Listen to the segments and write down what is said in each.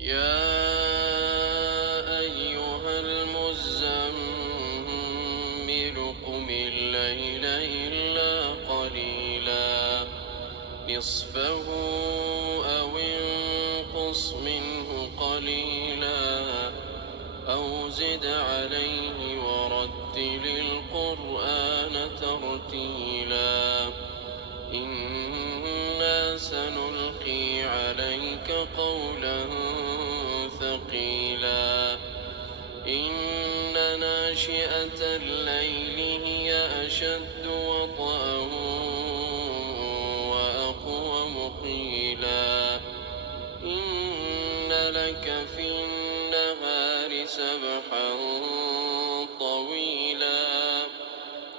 يا أيها المزمل قم الليل إلا قليلا نصفه أو انقص منه قليلا أو زد عليه ورتل القرآن ترتيلا إنا سنلقي عليك قولا ثقيلا إن ناشئة الليل هي أشد وطئا وأقوم قيلا إن لك في النهار سبحا طويلا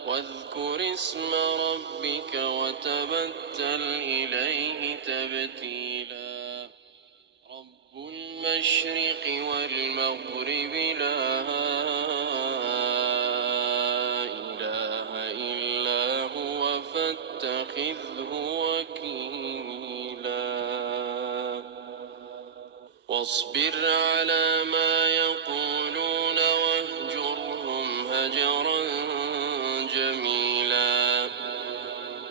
واذكر اسم ربك وتبتل إليه تبتيلا رب المشرق والمغرب لا إله إلا هو فاتخذه وكيلا واصبر على ما يقولون واهجرهم هجرا جميلا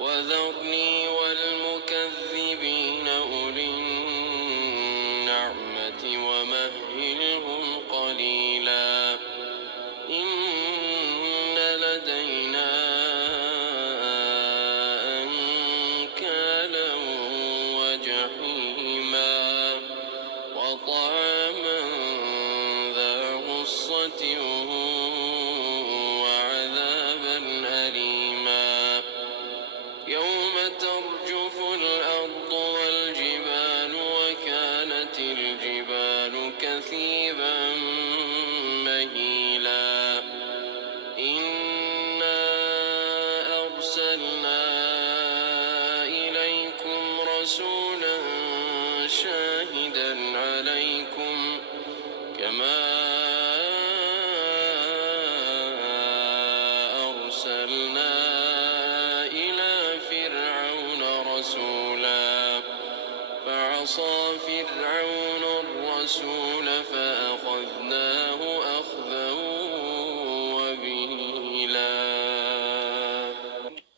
وذرني والمكذبين أولي النعمة ومهلهم قليلا إن لدينا أنكالا وجحيما وطعاما ذا غصة وعذابا أليما يوم ترجف الأرض والجبال وكانت الجبال كثيبا مهيلا إنا أرسلنا إليكم رسولا شاهدا عليكم كما أرسلنا إلى فرعون رسولا فعصى فرعون الرسول فأخذناه أخذا وبيلا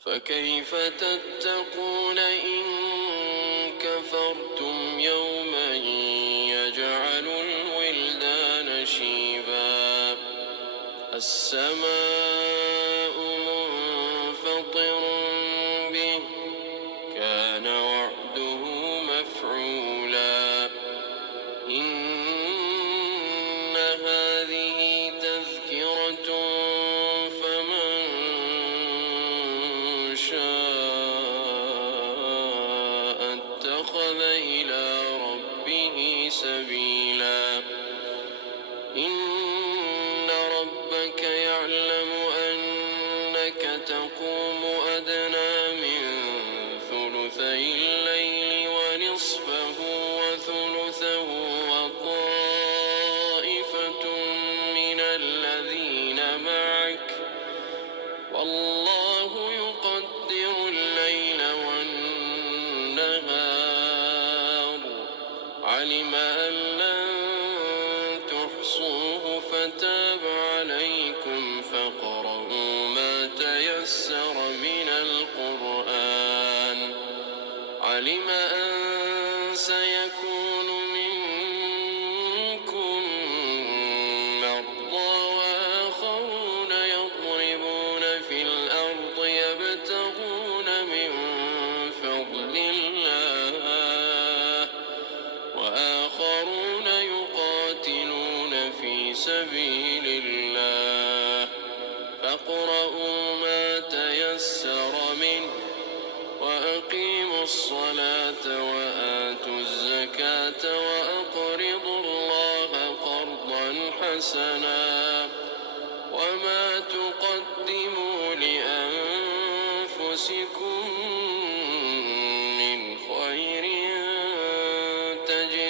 فكيف تتقون إن كفرتم يوما يجعل الولدان شيبا السماء منفطر به كان وعده مفعولا إن هذه تذكرة فمن شاء اتخذ إلى ربه سبيلا إن ربك يعلم أنك تقوم أدنى من ثلثي الليل ونصفه وثلثه وطائفة من الذين معك والله يقدر الليل والنهار علم أن لن تحصوه فتاب عليكم فاقرؤوا ما تيسر من القرآن علم أن سيكون منكم مرضى وآخرون يضربون في الأرض يبتغون من فضل الله وآخرون يقاتلون في سبيل الله فاقرؤوا ما تيسر منه وأقيموا الصلاة وآتوا الزكاة وأقرضوا الله قرضا حسنا وما تقدموا لأنفسكم من خير تجدوه